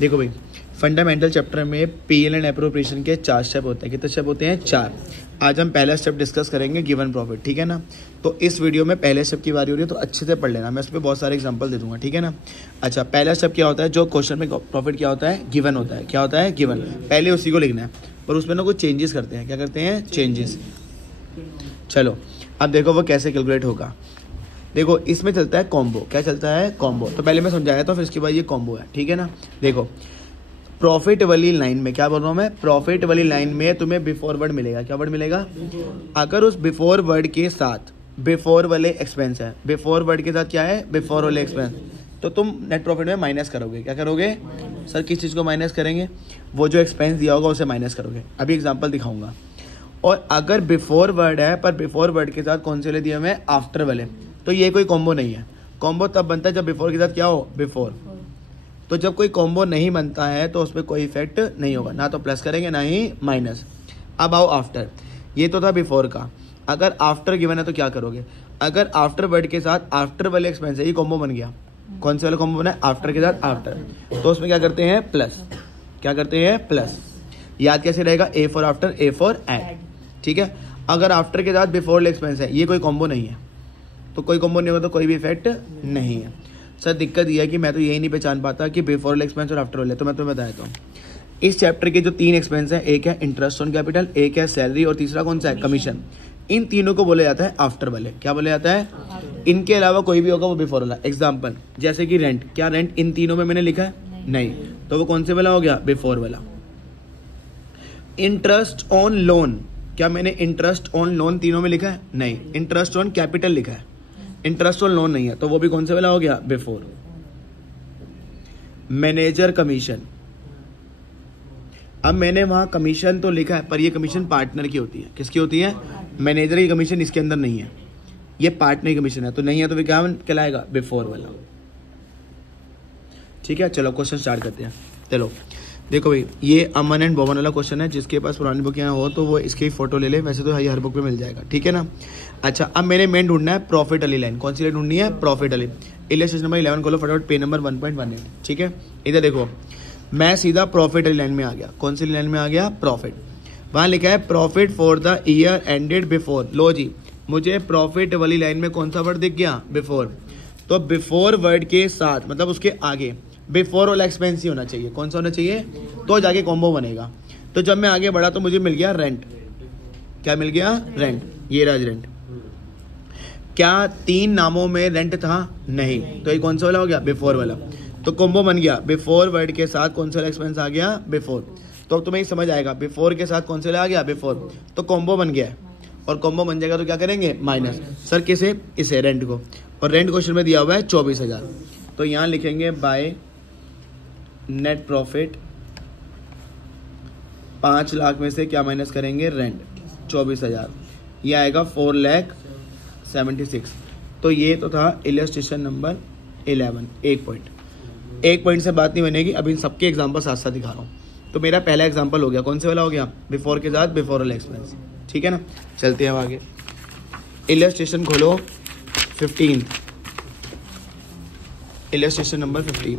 देखो भाई, fundamental chapter में पीएल एंड अप्रोप्रिएशन के 4 स्टेप होते हैं। कितने स्टेप होते हैं? 4। आज हम पहला स्टेप डिस्कस करेंगे, गिवन प्रॉफिट, ठीक है ना। तो इस वीडियो में पहले स्टेप की बारी हो रही है, तो अच्छे से पढ़ लेना, मैं इस पर बहुत सारे एग्जांपल दे दूंगा, ठीक है ना। अच्छा, पहला स्टेप क्या होता है? जो क्वेश्चन में प्रॉफिट क्या होता है? गिवन होता है। क्या होता है? गिवन। पहले उसी को लिखना है, पर उसमें ना कुछ चेंजेस करते हैं। क्या करते हैं? चेंजेस। चलो अब देखो वो कैसे कैलकुलेट होगा। देखो इसमें चलता है कॉम्बो। क्या चलता है? कॉम्बो। तो पहले मैं समझाया था, फिर इसके बाद ये कॉम्बो है, ठीक है ना। देखो प्रॉफिट वाली लाइन में क्या बोल रहा हूँ मैं? प्रॉफिट वाली लाइन में तुम्हें बिफोर वर्ड मिलेगा। क्या वर्ड मिलेगा? अगर उस बिफोर वर्ड के साथ बिफोर वाले एक्सपेंस है, बिफोर वर्ड के साथ क्या है? बिफोर वाले एक्सपेंस, तो तुम नेट प्रॉफिट में माइनस करोगे। क्या करोगे? सर किस चीज़ को माइनस करेंगे? वो जो एक्सपेंस दिया होगा उसे माइनस करोगे। अभी एग्जाम्पल दिखाऊंगा। और अगर बिफोर वर्ड है, पर बिफोर वर्ड के साथ कौन से वाले दिए हुए हैं? आफ्टर वाले, तो ये कोई कॉम्बो नहीं है। कॉम्बो तब बनता है जब बिफोर के साथ क्या हो? बिफोर। तो जब कोई कॉम्बो नहीं बनता है तो उस पर कोई इफेक्ट नहीं होगा, ना तो प्लस करेंगे ना ही माइनस। अब आओ आफ्टर। ये तो था बिफोर का। अगर आफ्टर गिवन है तो क्या करोगे? अगर आफ्टर वर्ड के साथ आफ्टर वाले एक्सपेंस है, ये कॉम्बो बन गया। कौन से वाला कॉम्बो बना है? आफ्टर के साथ आफ्टर। तो उसमें क्या करते हैं? प्लस। क्या करते हैं? प्लस। याद कैसे रहेगा? A for after, A for add, ठीक है। अगर आफ्टर के साथ बिफोर एक्सपेंस है, ये कोई कॉम्बो नहीं है, तो कोई कॉम्बो नहीं होगा तो कोई भी इफेक्ट नहीं है। सर दिक्कत यह है कि मैं तो यही नहीं पहचान पाता कि बिफोर एक्सपेंस और आफ्टर वाले। तो मैं तुम्हें बताया था, इस चैप्टर के जो 3 एक्सपेंस हैं, एक है इंटरेस्ट ऑन कैपिटल, एक है सैलरी और तीसरा कौन सा है? कमीशन। इन तीनों को बोला जाता है आफ्टर वाले। क्या बोला जाता है? इनके अलावा कोई भी होगा वो बिफोर वाला। एग्जाम्पल जैसे कि रेंट। क्या रेंट इन तीनों में मैंने लिखा है? नहीं। तो वो कौन से वाला हो गया? बिफोर वाला। इंटरेस्ट ऑन लोन, क्या मैंने इंटरेस्ट ऑन लोन तीनों में लिखा है? नहीं। इंटरेस्ट ऑन कैपिटल लिखा है, इंटरेस्ट ऑन लोन नहीं है, तो वो भी कौन से वाला हो गया? बिफोर। मैनेजर कमीशन, अब मैंने वहां कमीशन तो लिखा है, पर ये कमीशन पार्टनर की होती है। किसकी होती है? मैनेजर की कमीशन इसके अंदर नहीं है, ये पार्टनर की कमीशन है, तो नहीं है, तो फिर क्या कहलाएगा? बिफोर वाला, ठीक है। चलो क्वेश्चन स्टार्ट करते हैं। चलो देखो भाई, ये अमन एंड बोवन वाला क्वेश्चन है। जिसके पास पुरानी बुक यहाँ हो तो वो इसकी फोटो ले ले, वैसे तो हर बुक पे मिल जाएगा, ठीक है ना। अच्छा, अब मैंने मेन ढूंढना है प्रॉफिट वाली लाइन। कौन सी लाइन ढूंढनी है? प्रॉफिट वाली। इलस्ट्रेशन नंबर 11 खोलो फटाफट, पेज नंबर 1.18, ठीक है। इधर देखो, मैं सीधा प्रॉफिट वाली लाइन में आ गया। कौन सी लाइन में आ गया? प्रॉफिट। वहाँ लिखा है profit for the year ended before. लो जी, मुझे प्रॉफिट वाली लाइन में कौन सा वर्ड दिख गया? बिफोर। तो बिफोर वर्ड के साथ मतलब उसके आगे बिफोर वाला एक्सपेंस ही होना चाहिए। कौन सा होना चाहिए? तो जाके कॉम्बो बनेगा। तो जब मैं आगे बढ़ा तो मुझे मिल गया रेंट। क्या मिल गया? रेंट। ये राज रेंट। क्या 3 नामों में रेंट था? नहीं। तो ये कौन सा वाला हो गया? बिफोर वाला। तो कॉम्बो बन गया। बिफोर वर्ड के साथ कौन सा वाला एक्सपेंस आ गया? बिफोर। तो अब तुम्हें समझ आएगा, बिफोर के साथ कौन सा वाला आ गया? बिफोर। तो कॉम्बो बन गया है, और कॉम्बो बन जाएगा तो क्या करेंगे? माइनस। सर किसे? इसे, रेंट को। और रेंट क्वेश्चन में दिया हुआ है 24,000, तो यहाँ लिखेंगे बाय नेट प्रॉफिट 5 लाख में से क्या माइनस करेंगे? रेंट 24,000। ये आएगा 4,76,000। तो ये तो था इलस्ट्रेशन नंबर 11। एक पॉइंट से बात नहीं बनेगी। अभी इन सबके एग्जाम्पल साथ साथ दिखा रहा हूँ। तो मेरा पहला एग्जाम्पल हो गया। कौन से वाला हो गया? बिफोर के साथ बिफोर वाला एक्सपेंस, ठीक है ना। चलते हैं आगे। इलस्ट्रेशन खोलो 15, इलस्ट्रेशन नंबर 15।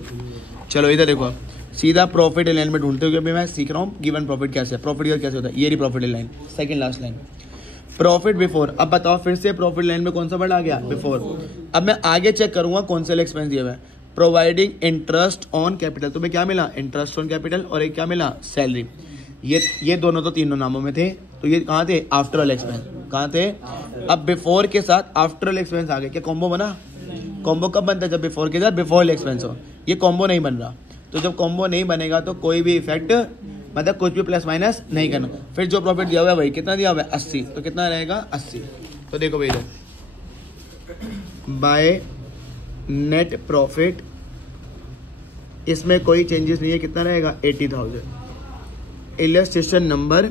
चलो इधर देखो, आप सीधा प्रॉफिट लाइन में ढूंढते हुए मैं सीख रहा हूँ गिवन प्रॉफिट कैसे है, प्रॉफिट कैसे होता है। ये रही profit line, second last line, profit before. अब बताओ फिर से प्रॉफिट लाइन में कौन सा वर्ड आ गया? बिफोर। अब मैं आगे चेक करूंगा कौन सा एक्सपेंस दिया हुआ है। प्रोवाइडिंग इंटरेस्ट ऑन कैपिटल, तुम्हें क्या मिला? Interest on capital. और एक क्या मिला? सैलरी। ये दोनों तो तीनों नामों में थे, तो ये कहाँ थे? आफ्टर वाले एक्सपेंस। कहाँ थे? अब बिफोर के साथ आफ्टर वाले एक्सपेंस आ गए। क्या कॉम्बो बना? कॉम्बो कब बनता है? जब बिफोर के साथ बिफोर वाले एक्सपेंस हो। ये कॉम्बो नहीं बन रहा, तो जब कॉम्बो नहीं बनेगा तो कोई भी इफेक्ट मतलब कुछ भी प्लस माइनस नहीं करना। फिर जो प्रॉफिट दिया हुआ है वही, कितना दिया हुआ है? 80। तो कितना रहेगा? 80। तो देखो भाई, इधर बाय नेट प्रॉफिट, इसमें कोई चेंजेस नहीं है। कितना रहेगा? 80,000। इलस्ट्रेशन नंबर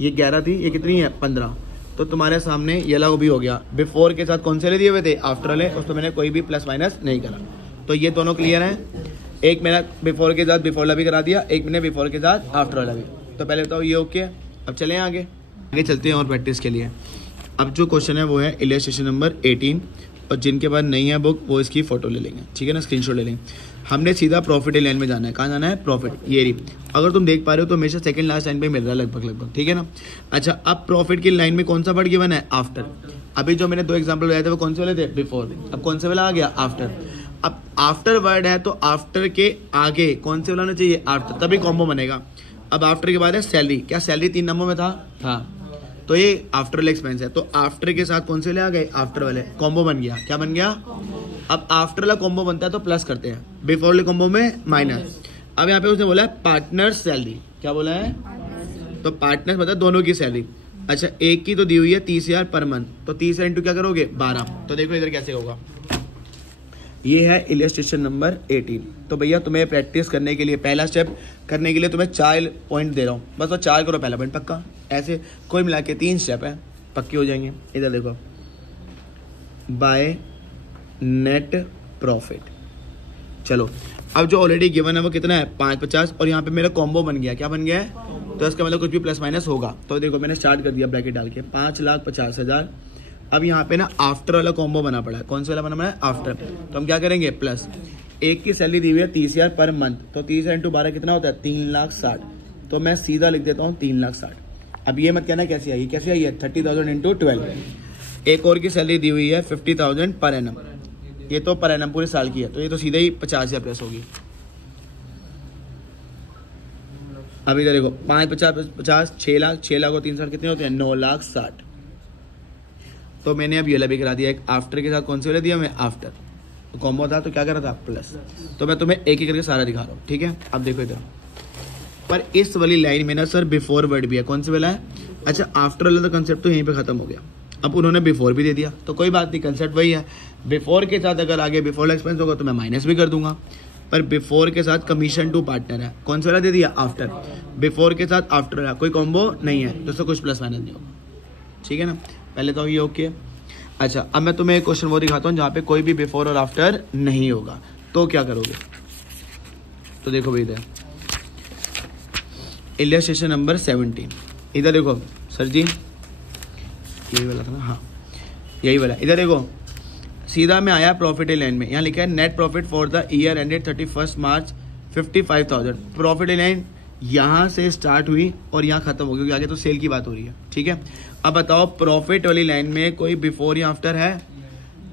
ये 11 थी, ये कितनी है? 15। तो तुम्हारे सामने ये वाला भी हो गया। बिफोर के साथ कौन से ले दिए हुए थे? आफ्टर वाले। उसमें मैंने कोई भी प्लस माइनस नहीं करा। तो ये दोनों क्लियर हैं। एक मेरा बिफोर के साथ बिफोर वाला भी करा दिया, एक मैंने बिफोर के साथ आफ्टर वाला भी। तो पहले बताओ ये ओके। अब चलें आगे चलते हैं और प्रैक्टिस के लिए। अब जो क्वेश्चन है वो है इलस्ट्रेशन नंबर 18, और जिनके पास नहीं है बुक वो इसकी फोटो ले लेंगे, ठीक है ना, स्क्रीनशॉट ले लेंगे। हमने सीधा प्रॉफिट लाइन में जाना है। कहाँ जाना है? प्रॉफिट। ये रही, अगर तुम देख पा रहे हो तो हमेशा सेकंड लास्ट लाइन पे मिल रहा है लगभग, ठीक है ना। अच्छा, अब प्रॉफिट की लाइन में कौन सा वर्ड गिवन है? आफ्टर। अभी जो मैंने 2 एग्जाम्पल बताए थे वो कौन से वाले थे? बिफोर। अब कौन से वाला आ गया? आफ्टर। अब आफ्टर वर्ड है तो आफ्टर के आगे कौन से वाला होना चाहिए? आफ्टर, तभी कॉम्बो बनेगा। अब आफ्टर के बाद है सैलरी। क्या सैलरी 3 नंबर में था? तो ये आफ्टर वाले एक्सपेंस है, तो आफ्टर के साथ कौन से वाले आ गए? आफ्टर वाले। कॉम्बो बन गया। क्या बन गया? अब आफ्टर वाला कॉम्बो बनता है तो प्लस करते हैं, बिफोर वाले कॉम्बो में माइनस। अब यहाँ पे उसने बोला है पार्टनर सैलरी। क्या बोला है? तो पार्टनर मतलब दोनों की सैलरी। अच्छा, एक की तो दी हुई है 30,000 पर मंथ, तो 30 इंटू क्या करोगे? 12। तो देखो इधर कैसे होगा। ये है इलस्ट्रेशन नंबर 18। तो भैया तुम्हें प्रैक्टिस करने के लिए, पहला स्टेप करने के लिए तुम्हें 4 पॉइंट दे रहा हूँ, बस वो 4 करो पहला पॉइंट पक्का। ऐसे कोई मिला के 3 स्टेप है, पक्के हो जाएंगे। इधर देखो, बाय नेट प्रॉफिट। चलो, अब जो ऑलरेडी गिवन है वो कितना है? 550, और यहाँ पे मेरा कॉम्बो बन गया। क्या बन गया है? तो इसका मतलब कुछ भी प्लस माइनस होगा। तो देखो मैंने स्टार्ट कर दिया ब्रैकेट डाल के 5,50,000। अब यहाँ पे ना आफ्टर वाला कॉम्बो बना पड़ा है। कौन सा वाला बना पड़ा है? आफ्टर। तो हम क्या करेंगे? प्लस। एक की सैलरी दी हुई है 30,000 पर मंथ, तो 30 इंटू 12 कितना होता है? 3,60,000। तो मैं सीधा लिख देता हूँ 3,60,000। अब ये मत कहना कैसे आई, कैसे आई है? 30,000 इंटू 12। एक और की सैलरी दी हुई है 50,000 पर एनम, ये तो पर एनम पूरे साल की है, तो ये तो सीधे ही 50,000 प्लस होगी। अब इधर देखो 5,50,50 6 लाख, 6 लाख और 3 साल कितने होते हैं? 9,60,000। तो मैंने अब ये वाला भी करा दिया। एक आफ्टर के साथ कौन से वाला दिया मैं? आफ्टर। तो कॉम्बो था तो क्या करा था? प्लस। तो मैं तुम्हें एक एक करके सारा दिखा रहा हूँ, ठीक है। अब देखो इधर, पर इस वाली लाइन में ना सर बिफोर वर्ड भी है। कौन से वाला है? अच्छा, आफ्टर वाला तो कंसेप्ट तो यहीं पे खत्म हो गया। अब उन्होंने बिफोर भी दे दिया तो कोई बात नहीं, कंसेप्ट वही है। बिफोर के साथ अगर आगे बिफोर एक्सपेंस होगा तो मैं माइनस भी कर दूंगा, पर बिफोर के साथ कमीशन टू पार्टनर है। कौन सा वाला दे दिया? आफ्टर। बिफोर के साथ आफ्टर है, कोई कॉम्बो नहीं है, तो उससे कुछ प्लस माइनस नहीं होगा, ठीक है ना। पहले तो ये ओके। अच्छा, अब मैं तुम्हें एक क्वेश्चन वो दिखाता हूँ जहाँ पे कोई भी बिफोर और आफ्टर नहीं होगा, तो क्या करोगे? तो देखो भाई, इधर इलस्ट्रेशन नंबर 17। इधर देखो सर जी, यही वाला था ना? हाँ, यही वाला। इधर देखो, सीधा मैं आया प्रॉफिट लाइन में, यहाँ लिखा है net profit for the year ended 31 March 55,000। Profit line यहाँ से स्टार्ट हुई और यहाँ खत्म हो गई, क्योंकि आगे तो सेल की बात हो रही है, ठीक है। अब बताओ प्रॉफिट वाली लाइन में कोई बिफोर या आफ्टर है?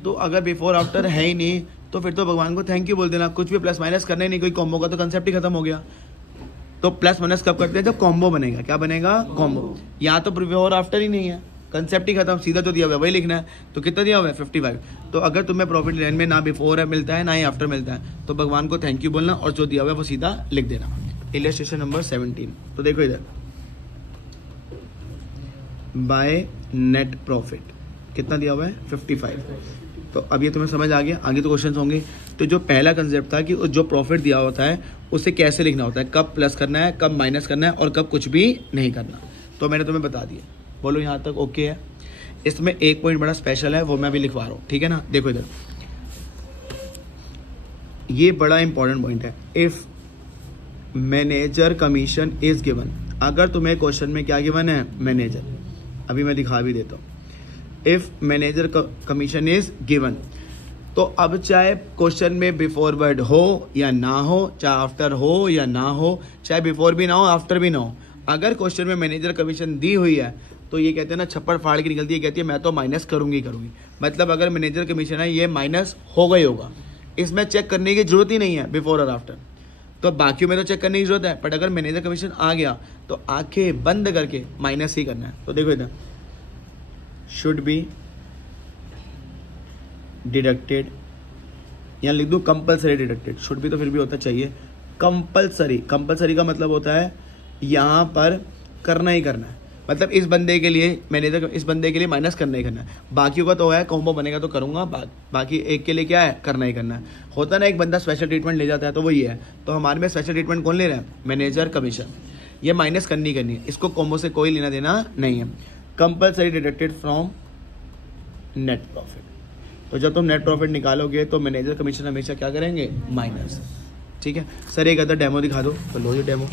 तो अगर बिफोर आफ्टर है ही नहीं तो फिर तो भगवान को थैंक यू बोल देना, कुछ भी प्लस माइनस करना ही नहीं, कोई कॉम्बो का तो कंसेप्ट ही खत्म हो गया। तो प्लस माइनस कब करते हैं? जब कॉम्बो बनेगा। क्या बनेगा? कॉम्बो। यहाँ तो बिफोर आफ्टर ही नहीं है, कंसेप्ट ही खत्म, सीधा जो दिया हुआ है वही लिखना है। तो कितना दिया हुआ है? 55। तो अगर तुम्हें प्रॉफिट लाइन में ना बिफोर है मिलता है ना ही आफ्टर मिलता है, तो भगवान को थैंक यू बोलना और जो दिया हुआ है वो सीधा लिख देना। Illustration number 17। तो देखो इधर, बाय नेट प्रॉफिट कितना दिया हुआ है? 55। तो अब ये तुम्हें समझ आ गया, आगे तो क्वेश्चन होंगे। तो जो पहला कंसेप्ट था कि जो प्रॉफिट दिया होता है उसे कैसे लिखना होता है, कब प्लस करना है, कब माइनस करना है और कब कुछ भी नहीं करना, तो मैंने तुम्हें बता दिया। बोलो यहाँ तक ओके है? इसमें एक पॉइंट बड़ा स्पेशल है, वो मैं भी लिखवा रहा हूँ, ठीक है ना। देखो इधर, ये बड़ा इंपॉर्टेंट पॉइंट है। If manager commission is given, अगर तुम्हें क्वेश्चन में क्या गिवन है? मैनेजर। अभी मैं दिखा भी देता हूँ। If manager commission is given, तो अब चाहे क्वेश्चन में बिफोर वर्ड हो या ना हो, चाहे आफ्टर हो या ना हो, चाहे बिफोर भी ना हो आफ्टर भी ना हो, अगर क्वेश्चन में मैनेजर कमीशन दी हुई है तो ये कहते हैं ना, छप्पड़ फाड़ के निकलती है, कहती है मैं तो माइनस करूंगी। मतलब अगर मैनेजर कमीशन है ये माइनस होगा ही होगा, इसमें चेक करने की जरूरत ही नहीं है बिफोर और आफ्टर। तो बाकियों में तो चेक करने की जरूरत है, बट अगर मैनेजर कमीशन आ गया तो आंखें बंद करके माइनस ही करना है। तो देखो इधर, शुड बी डिडक्टेड, यहाँ लिख दूं कंपलसरी डिडक्टेड। शुड भी तो फिर भी होता चाहिए कंपलसरी। कंपलसरी का मतलब होता है यहाँ पर करना ही करना है, मतलब इस बंदे के लिए मैनेजर, इस बंदे के लिए माइनस करना ही करना है। बाकियों का तो है कॉम्बो बनेगा तो करूंगा, बाकी एक के लिए क्या है? करना ही करना है। होता ना एक बंदा स्पेशल ट्रीटमेंट ले जाता है, तो वो ये है। तो हमारे में स्पेशल ट्रीटमेंट कौन ले रहा है? Manager commission. ये माइनस करनी है, इसको कॉम्बो से कोई लेना देना नहीं है। Compulsory deducted from net profit. तो जब तुम नेट प्रॉफिट निकालोगे तो मैनेजर कमीशन हमेशा क्या करेंगे? माइनस। ठीक है सर, एक अदर डेमो दिखा दो। तो लो ये डेमो,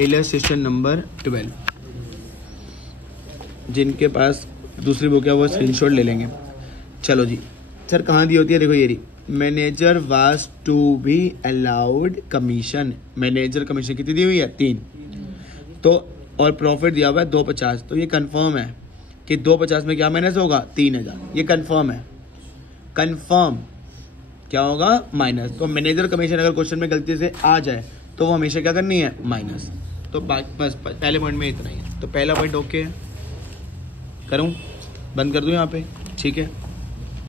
इलस्ट्रेशन नंबर 12। जिनके पास दूसरी बुक है वो स्क्रीनशॉट ले लेंगे। चलो जी, सर कहाँ दी होती है, देखो ये रही, manager was to be allowed commission, manager commission कितनी दी हुई है 3, तो और प्रॉफिट दिया हुआ है 250, तो ये कंफर्म है कि 250 में क्या माइनस होगा 3000, ये कंफर्म है, कंफर्म क्या होगा माइनस। तो मैनेजर कमीशन अगर क्वेश्चन में गलती से आ जाए तो वो हमेशा क्या करनी है माइनस। तो बस पहले पॉइंट में इतना ही है। तो पहला पॉइंट ओके है, करूँ बंद कर दूँ यहाँ पे, ठीक है।